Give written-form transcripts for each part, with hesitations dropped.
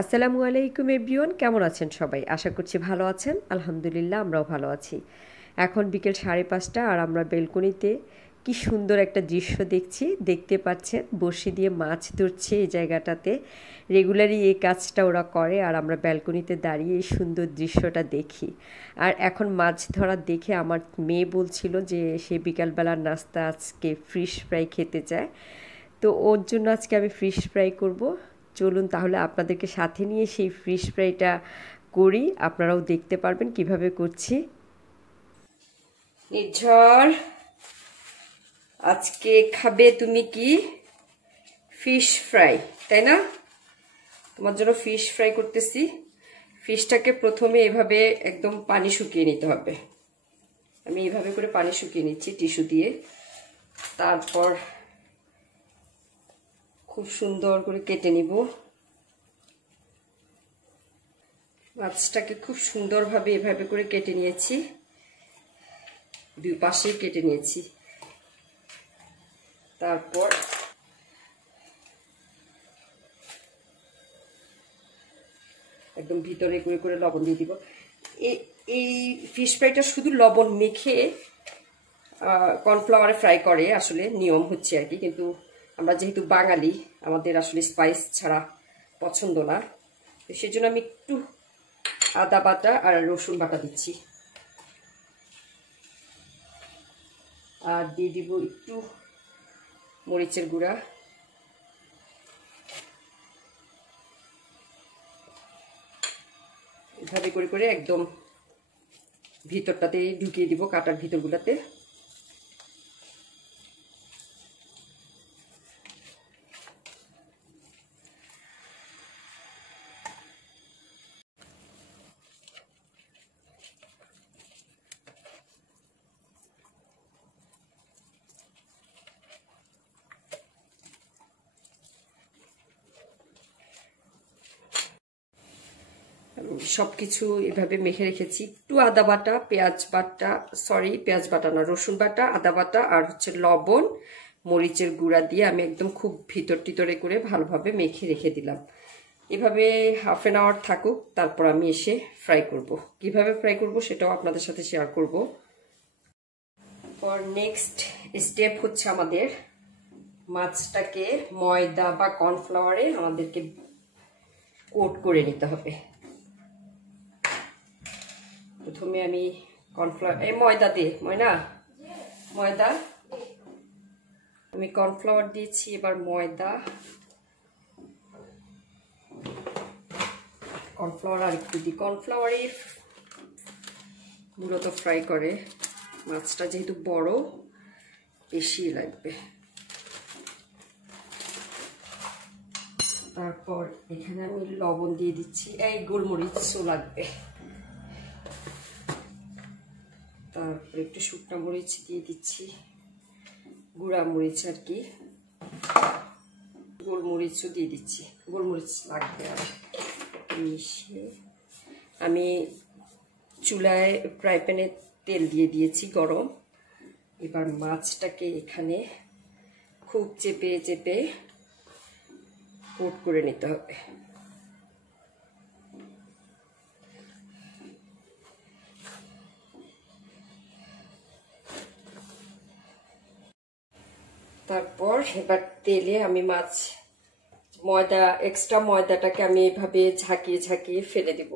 আসসালামু আলাইকুম এভরিওয়ান, কেমন আছেন সবাই? আশা করছি ভালো আছেন। আলহামদুলিল্লাহ আমরাও ভালো আছি। এখন বিকেল 5:30 আর আমরা বেলকনিতে কি সুন্দর একটা দৃশ্য দেখছি। দেখতে পাচ্ছেন বড়শি দিয়ে মাছ ধরছে এই জায়গাটাতে। রেগুলারই এই কাজটা ওরা করে আর আমরা ব্যালকনিতে দাঁড়িয়ে এই সুন্দর দৃশ্যটা দেখি। আর এখন মাছ ধরা দেখে আমার মেয়ে বলছিল যে সে বিকালবেলার নাস্তা আজকে ফিশ ফ্রাই খেতে চায়। তো ওর জন্য আজকে আমি ফিশ ফ্রাই করব। চলুন তাহলে আপনাদেরকে সাথে নিয়ে সেই ফিশ ফ্রাইটা করি, আপনারাও দেখতে পারবেন কিভাবে করছি। নির্ঝর, আজকে খাবে তুমি কি? ফিশ ফ্রাই, তাই না? তোমার জন্য ফিশ ফ্রাই করতেছি। ফিশটাকে প্রথমে এভাবে একদম পানি শুকিয়ে নিতে হবে। আমি এইভাবে করে পানি শুকিয়ে নিচ্ছি টিস্যু দিয়ে। তারপর খুব সুন্দর করে কেটে নিব। মাছটাকে খুব সুন্দরভাবে এভাবে করে কেটে নিয়েছি, দুই পাশে কেটে নিয়েছি। তারপর একদম ভিতরে করে করে লবণ দিয়ে দিব। এই ফিশ ফ্রাইটা শুধু লবণ মেখে কর্নফ্লাওয়ারে ফ্রাই করে, আসলে নিয়ম হচ্ছে আর কি। কিন্তু আমরা যেহেতু বাঙালি, আমাদের আসলে স্পাইস ছাড়া পছন্দ না, সেজন্য আমি একটু আদা বাটা আর রসুন বাটা দিচ্ছি। আর দিয়ে দিব একটু মরিচের গুঁড়া। এভাবে করে করে একদম ভিতরটাতে ঢুকিয়ে দিব, কাটার ভিতরগুলোতে। সবকিছু এভাবে মেখে রেখেছি। একটু আদা বাটা, পেঁয়াজ বাটা, পেঁয়াজ বাটা না, রসুন বাটা, আদা বাটা আর হচ্ছে লবণ, মরিচের গুঁড়া দিয়ে আমি একদম খুব ভিতরে করে ভালোভাবে মেখে রেখে দিলাম। এভাবে হাফ অ্যান আওয়ার থাকুক, তারপর আমি এসে ফ্রাই করব। কিভাবে ফ্রাই করব সেটাও আপনাদের সাথে শেয়ার করব। পর নেক্সট স্টেপ হচ্ছে আমাদের মাছটাকে ময়দা বা কর্নফ্লাওয়ারে আমাদেরকে কোট করে নিতে হবে। প্রথমে আমি ময়দা আমি কর্নফ্লাওয়ার দিয়েছি, এবার ময়দা, কর্নফ্লাওয়ার আর একটু দিই। কর্নফ্লাওয়ারই মূলত ফ্রাই করে, মাছটা যেহেতু বড় বেশি লাগবে। তারপর এখানে আমি লবণ দিয়ে দিচ্ছি, এই গোলমরিচও লাগবে। তারপর একটু শুকনো মরিচ দিয়ে দিচ্ছি, গুঁড়া মরিচ আর কি, গোলমরিচও দিয়ে দিচ্ছি, গোলমরিচ লাগবে। আর মিশিয়ে আমি চুলায় ফ্রাই প্যানে তেল দিয়ে দিয়েছি গরম। এবার মাছটাকে এখানে খুব চেপে চেপে কোট করে নিতে হবে। তারপর এবার তেলে আমি এক্সট্রা ময়দাটাকে আমি এভাবে ঝাঁকিয়ে ঝাঁকিয়ে ফেলে দিব।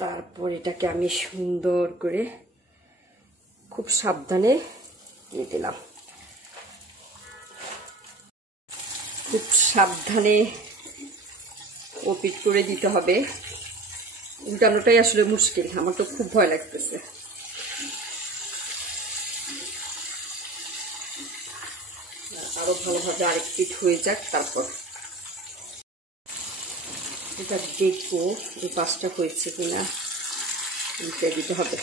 তারপর এটাকে আমি সুন্দর করে খুব সাবধানে দিয়ে দিলাম। খুব সাবধানে ওপিট করে দিতে হবে, উল্টানোটাই আসলে মুশকিল। আমার তো খুব ভয় লাগতেছে। আরো ভালোভাবে আরেক পিঠ হয়ে যাক, তারপর এটা দেখবো এই পাশটা হয়েছে কিনা, উল্টে দিতে হবে।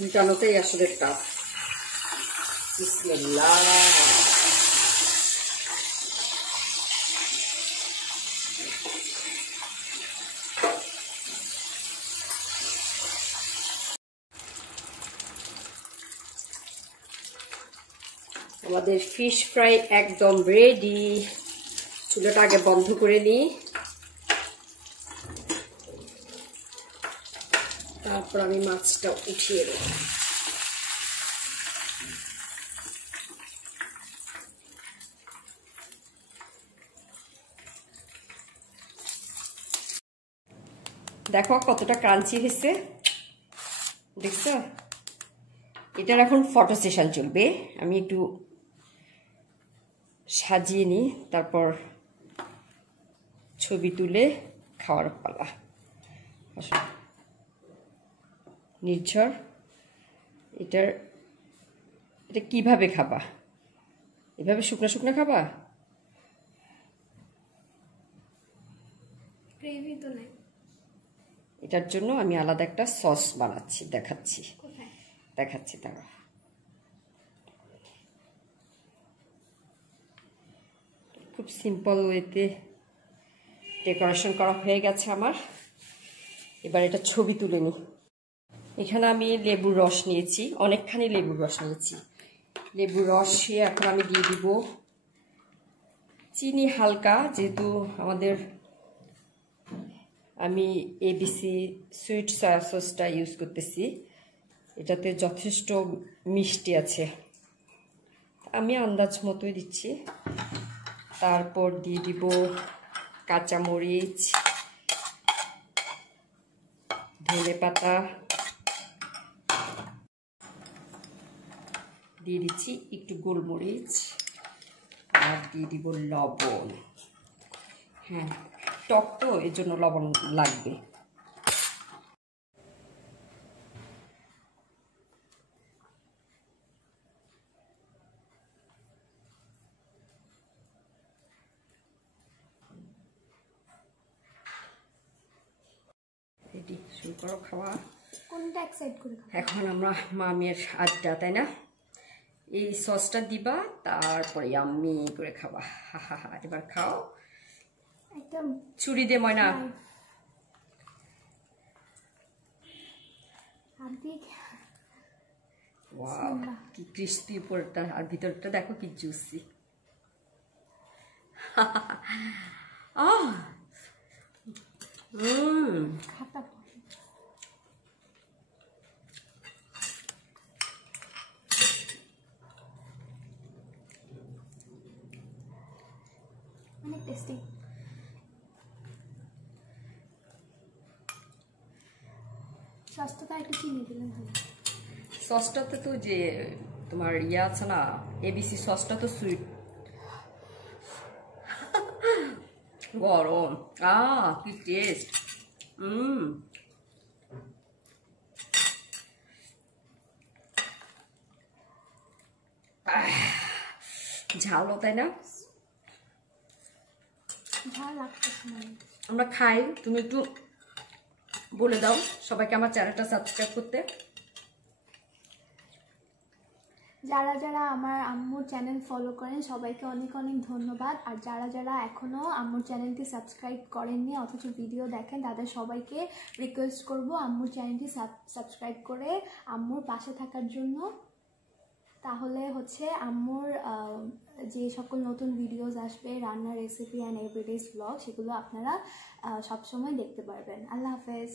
উল্টানোটাই আসলে টাফ। বিসমিল্লাহ। আমাদের ফিশ ফ্রাই একদম রেডি। চুলাটা আগে বন্ধ করে নিই, তারপর আমি মাছটা উঠিয়ে দেব। দেখো কতটা ক্রাঞ্চি হয়েছে, দেখছো? এটার এখন ফটো সেশন চলবে। আমি একটু সাজিয়ে নিই, তারপর ছবি তুলে খাওয়ার পালা। নির্ঝর, এটা কিভাবে খাবা? এভাবে শুকনো শুকনো খাবা? গ্রেভি তো নাই। এটার জন্য আমি আলাদা একটা সস বানাচ্ছি, দেখাচ্ছি। দাঁড়া। খুব সিম্পল ওয়েতে ডেকোরেশন করা হয়ে গেছে আমার। এবার এটা ছবি তুলে নিই। এখানে আমি লেবুর রস নিয়েছি, অনেকখানি লেবুর রস নিয়েছি। লেবুর রসে এখন আমি দিয়ে দিব চিনি হালকা, যেহেতু আমি ABC সুইট সয়া সসটা ইউজ করতেছি, এটাতে যথেষ্ট মিষ্টি আছে, আমি আন্দাজ মতোই দিচ্ছি। তারপর দিয়ে দিব কাঁচামরিচ, ধনে পাতা, দিয়ে দিচ্ছি একটু গোলমরিচ, আর দিয়ে দিব লবণ। হ্যাঁ, টক তো এর জন্য লবণ লাগবে। রেডি, শুরু করো খাওয়া। কোনটা এক্সাইট করে খাবো? এখন আমরা মামির আড্ডা, তাই না? এই সসটা দিবা, তারপরে আমি করে খাবা। হা হা হা, এবার খাও। একদম ছুরি দে ময়না। ওয়াও, কি ক্রিস্পি উপরটা, আর ভিতরটা দেখো কি জুসি। আহ, অনেক টেস্টি। সসটা একটু চিনি দিলাম। সসটাতে তো যে তোমার ইয়ে আছে না, ABC সসটা তো সুইট। গরম, কি টেস্ট। ঝালও, তাই না? ঝাল লাগতেছে না। আমরা খাই, তুমি একটু বলে দাও সবাইকে আমার চ্যানেলটা সাবস্ক্রাইব করতে। যারা যারা আমার আম্মুর চ্যানেল ফলো করেন সবাইকে অনেক অনেক ধন্যবাদ। আর যারা যারা এখনও আম্মুর চ্যানেলটি সাবস্ক্রাইব করেননি অথচ ভিডিও দেখেন, তাদের সবাইকে রিকোয়েস্ট করব আম্মুর চ্যানেলটি সাবস্ক্রাইব করে আম্মুর পাশে থাকার জন্য। তাহলে হচ্ছে আম্মুর যে সকল নতুন ভিডিওস আসবে, রান্নার রেসিপি অ্যান্ড এভরিডেজ ব্লগ, সেগুলো আপনারা সবসময় দেখতে পারবেন। আল্লাহ হাফেজ।